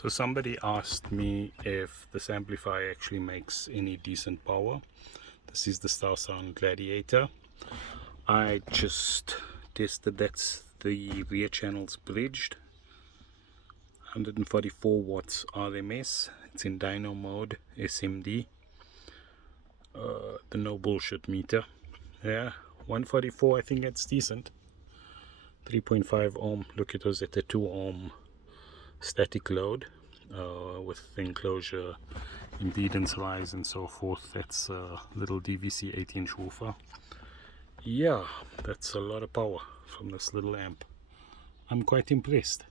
So somebody asked me if this amplifier actually makes any decent power. This is the Starsound Gladiator. I just tested that the rear channel's bridged. 144 watts RMS. It's in dyno mode, SMD. The no bullshit meter. Yeah, 144, I think that's decent. 3.5 ohm. Look, it was at a 2 ohm static load with enclosure, impedance rise and so forth. That's a little DVC 8-inch woofer. Yeah, that's a lot of power from this little amp. I'm quite impressed.